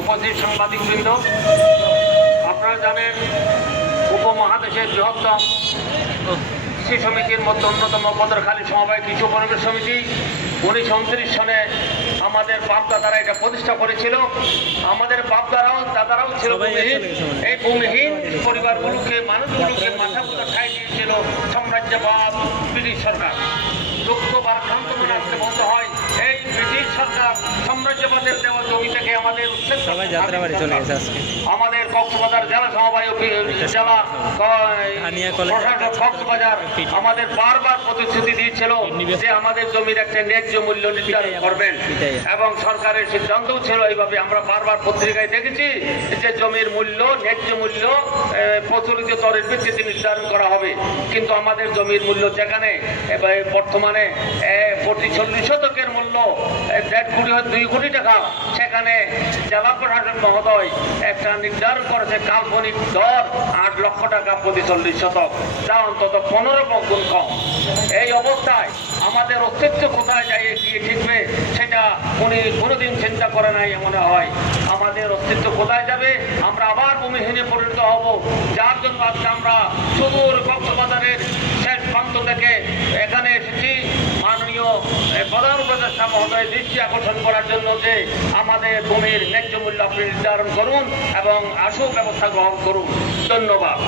উপস্থিত সাংবাদিকবৃন্দ, আপনারা জানেন উপমহাদেশের বৃহত্তম কৃষি সমিতির মধ্যে অন্যতম পদরখালী সমবায় কৃষি পরিবেশ সমিতি 1929 সনে আমাদের বাপদাদারা এটা প্রতিষ্ঠা করেছিল। আমাদের দাদারাও ছিল ভূমিহীন। এই ভূমিহীন পরিবারগুলোকে, মানুষগুলোকে মাথা পুরো ঠাই দিয়েছিল সাম্রাজ্যবাদ ব্রিটিশ সরকার। দুঃখ ভারাক্রান্ত মনে আসতে বলতে হয়, এই ব্রিটিশ সরকার সাম্রাজ্যবাদের দেওয়া জমি থেকে আমাদের আমাদের কক্সবাজার জেলা সমবায় জেলা প্রশাসক কক্সবাজার আমাদের বারবার প্রতিশ্রুতি দিয়েছিল যে আমাদের জমির একটা ন্যায্য মূল্য নির্ধারণ করবেন, এবং সরকারের সিদ্ধান্তও ছিল এইভাবে। আমরা বারবার পত্রিকায় দেখেছি যে জমির মূল্য, ন্যায্য মূল্য প্রচলিত দরের ভিত্তিতে নির্ধারণ করা হবে, কিন্তু আমাদের জমির মূল্য যেখানে বর্তমানে 40 শতকের মূল্য 1.5 কোটি 2 কোটি টাকা, সেখানে জেলা প্রশাসক মহোদয় একটা নির্ধারণ করেছে কাল্পনিক দর 8 লক্ষ টাকা প্রতি 40 শতক, যা অন্তত 15 গুণ কম। এই অবস্থায় আমাদের অস্তিত্ব কোথায় গিয়ে ঠিকবে সেটা উনি কোনোদিন চিন্তা করে নাই মনে হয়। আমাদের অস্তিত্ব কোথায় যাবে? আমরা আবার ভূমিহীনে পরিণত হব, যার জন্য আজকে আমরা সুদূর কক্সবাজারের শেষ প্রান্ত থেকে এখানে এসেছি মাননীয় প্রধান উপদেষ্টা মহোদয় দৃষ্টি আকর্ষণ করার জন্য যে আমাদের ভূমির ন্যায্য মূল্য আপনি নির্ধারণ করুন এবং আশু ব্যবস্থা গ্রহণ করুন। ধন্যবাদ।